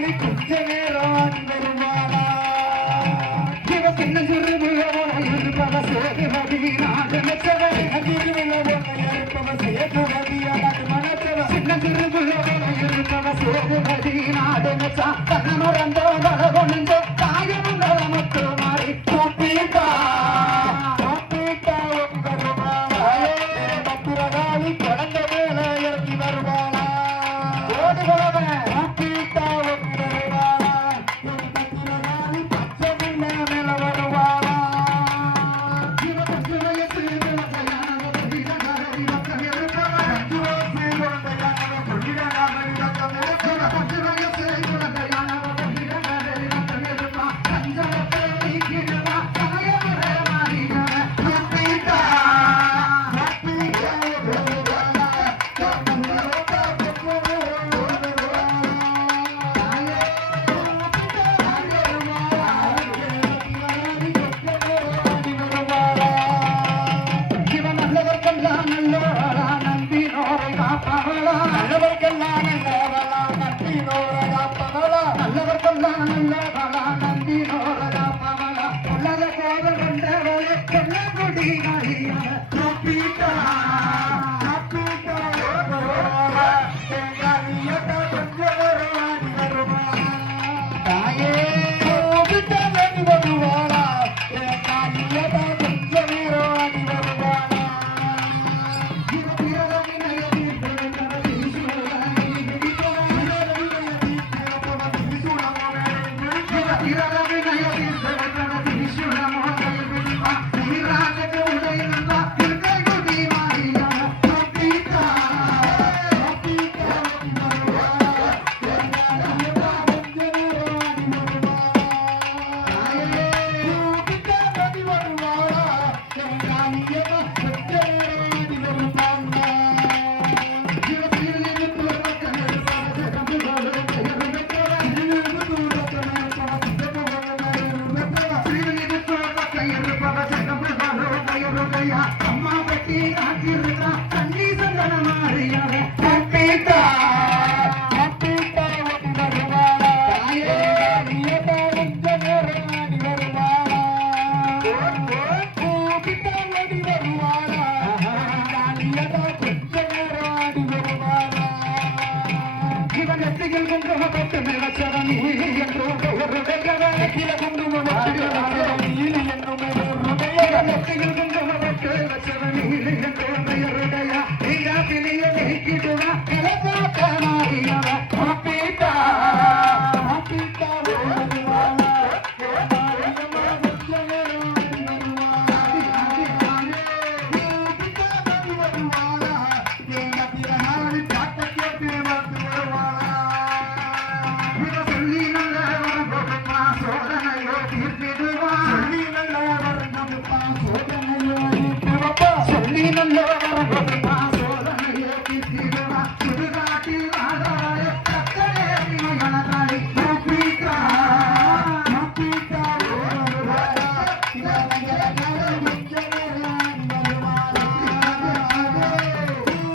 காலி கொஞ்ச நேரம் ஆடி வருவாளா இவ சின்ன சிறு இருப்பவ சேதுபதி நாகனச்சவ திருவிழா இருப்பவ சேதுபதி அழகு மனச்சவ சின்ன சிறு இருப்பவ சேதுபதி நாகனச்சா தன்னமரந்தோ வளவொழிந்தோ தாயமும் நலமத்தோ மாறி கூப்பிட்டா பத்திரகாளி குழந்தை மேல இறங்கி வருவாளா ஓடி வருவாளா பத்திரகாளி பச்சை மேல வருவாளா நல்லவர்க்கெல்லாம் நல்லவளா நம்பினோரகா பவளா நல்லவர்க்கெல்லாம் நல்லவளா நம்பினோரகா பவளா உள்ளத போத கண்டவளே கண்ணகுடி நாளியா கூப்பிட்டா கூப்பிட்டா வருவாளா எங்காலியதா கொஞ்சம் வருவாடி வருவாளா தாயே கூப்பிட்டா வேண்டி வருவாளா எங்காலியதா கொஞ்சம் வருவாடி வருவாளா அம்மா பட்டி காத்திருக்கா தண்ணி சந்தன மாறியாவே கூப்பிட்டா கூப்பிட்டா ஓடி வருவாளா தாயே கொஞ்ச நேரம் ஆடி வருவாளா கூப்பிட்டா ஓடி வருவாளா தாலியதா கொஞ்ச நேரம் ஆடி வருவாளா இவன் எத்திகள் குங்கும பட்டு நிலச்சவன் என்று ஒரு வெங்கவ கில குண்டு